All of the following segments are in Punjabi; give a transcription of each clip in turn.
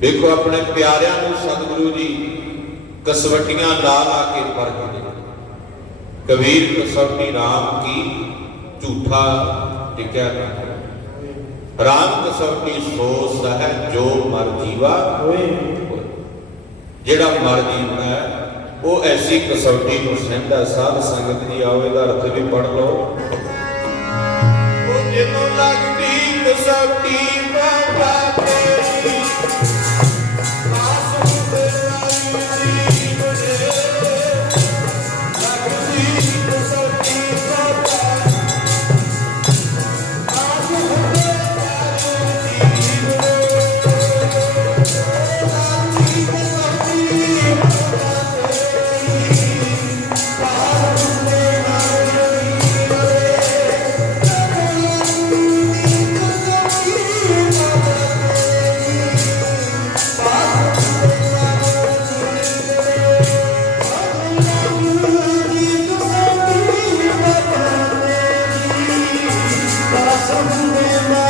ਦੇਖੋ ਆਪਣੇ ਪਿਆਰਿਆਂ ਨੂੰ ਸਤਿਗੁਰੂ ਜੀ ਕਸਵਟੀਆਂ ਲਾ ਲਾ ਕੇ ਪਰਖਦੇ ਕਬੀਰ ਕਸਵਟੀ RAM ਕੀ ਝੂਠਾ ਟਿਕਿਆ ਨਾ ਰਾਮ ਕਸਵਟੀ ਸੋ ਸਹਿ ਜੋ ਮਰ ਜੀਵਾ ਹੋਏ। ਜਿਹੜਾ ਮਰ ਜੀਵਾ ਹੈ, ਉਹ ਐਸੀ ਕਸਵਟੀ ਨੂੰ ਸਹਿੰਦਾ ਸਾਧ ਸੰਗਤ ਦੀ ਆਓ ਇਹਦਾ ਅਰਥ ਵੀ ਪੜ ਲਓ। ਉਹ ਜਿਹਨੂੰ ਲੱਗਦੀ ਕਸਵਟੀ ਬਾਬਾ ਤੇਰੀ ਸਾਧ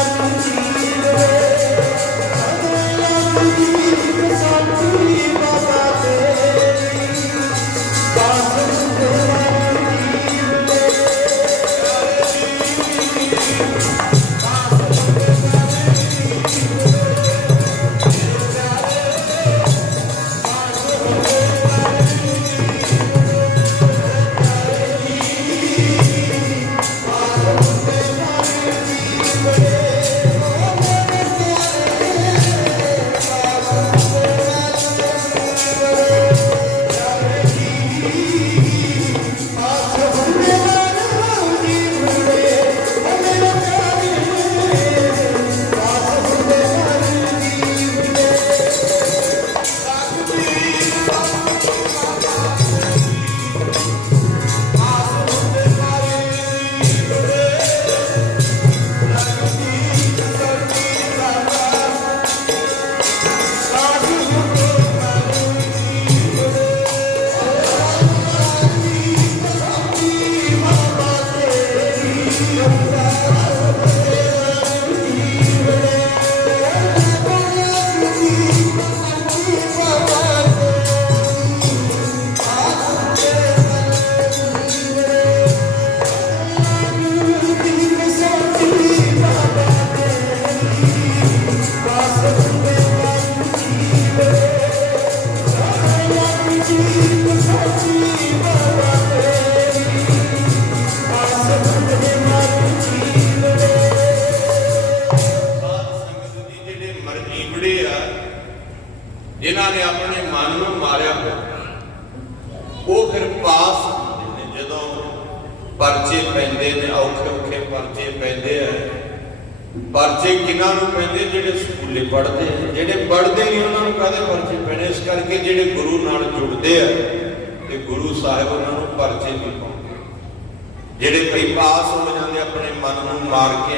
ਜਿਨ੍ਹਾਂ ਨੇ ਆਪਣੇ ਮਨ ਨੂੰ ਮਾਰਿਆ ਉਹ ਫਿਰ ਪਾਸ ਹੁੰਦੇ ਨੇ ਜਦੋਂ ਪਰਚੇ ਪੈਂਦੇ ਨੇ, ਔਖੇ ਔਖੇ ਪਰਚੇ ਪੈਂਦੇ ਆ। ਪਰਚੇ ਕਿਹਨਾਂ ਨੂੰ ਪੈਂਦੇ? ਜਿਹੜੇ ਸਕੂਲੇ ਪੜ੍ਹਦੇ ਆ। ਜਿਹੜੇ ਪੜ੍ਹਦੇ ਨਹੀਂ, ਉਹਨਾਂ ਨੂੰ ਕਾਹਦੇ ਪਰਚੇ ਪੈਣੇ? ਇਸ ਕਰਕੇ ਜਿਹੜੇ ਗੁਰੂ ਨਾਲ ਜੁੜਦੇ ਆ, ਤੇ ਗੁਰੂ ਸਾਹਿਬ ਉਹਨਾਂ ਨੂੰ ਪਰਚੇ ਨਹੀਂ ਪਾਉਂਦੇ। ਜਿਹੜੇ ਭਈ ਪਾਸ ਹੋ ਜਾਂਦੇ, ਆਪਣੇ ਮਨ ਨੂੰ ਮਾਰ ਕੇ